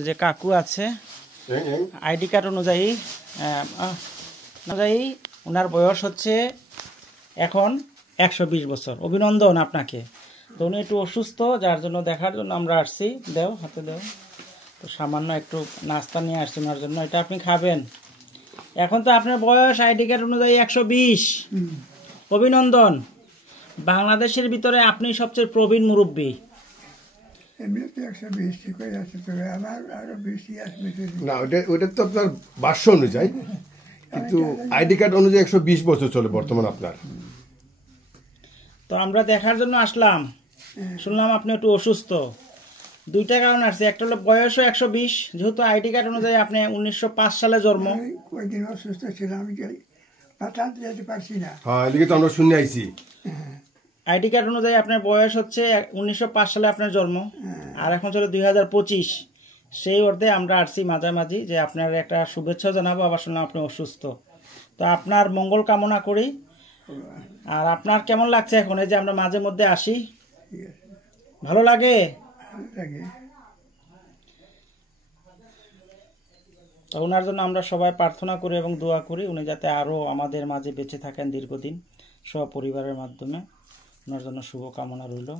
যে কাকু আছে আইডি কার্ড অনুযায়ী ওনার বয়স হচ্ছে এখন 120 বছর। অভিনন্দন আপনাকে। তো উনি একটু অসুস্থ, যার জন্য দেখার জন্য আমরা আসছি। দেও হাতে দেও। তো সামান্য একটু নাস্তা নিয়ে আসছি ওনার জন্য, এটা আপনি খাবেন। এখন তো আপনার বয়স আইডি কার্ড অনুযায়ী 120। অভিনন্দন। বাংলাদেশের ভিতরে আপনি সবচেয়ে প্রবীণ মুরব্বী। না, ওটা তো আপনার ভাষ্য অনুযায়ী, কিন্তু আইডি কার্ড অনুযায়ী 120 বছর চলে বর্তমান আপনার। তো আমরা দেখার জন্য আসলাম, শুনলাম আপনি একটু অসুস্থ। দুইটা কারণ আছে, একটা হলো বয়সও 120, যেহেতু আইডি কার্ড অনুযায়ী আপনি 1905 সালে জন্ম। কয়েকদিন অসুস্থ ছিলাম, আমি পাঠাতে যেতে পারছি না। হ্যাঁ, এদিকে তো আমরা শুনে আইছি। আইডি কার্ড অনুযায়ী আপনার বয়স হচ্ছে 1905 সালে আপনার জন্ম, আর এখন চলে 2025। সেই অর্থে আমরা আসছি মাঝামাঝি যে আপনার একটা শুভেচ্ছা জানাবো। আবার শুনলাম আপনি অসুস্থ, তো আপনার মঙ্গল কামনা করি। আর আপনার কেমন লাগছে এখন এই যে আমরা মাঝে মধ্যে আসি? ভালো লাগে? তো ওনার জন্য আমরা সবাই প্রার্থনা করি এবং দোয়া করি, উনি যাতে আরও আমাদের মাঝে বেঁচে থাকেন দীর্ঘদিন সপরিবারের মাধ্যমে। ওনার জন্য শুভকামনা রইল।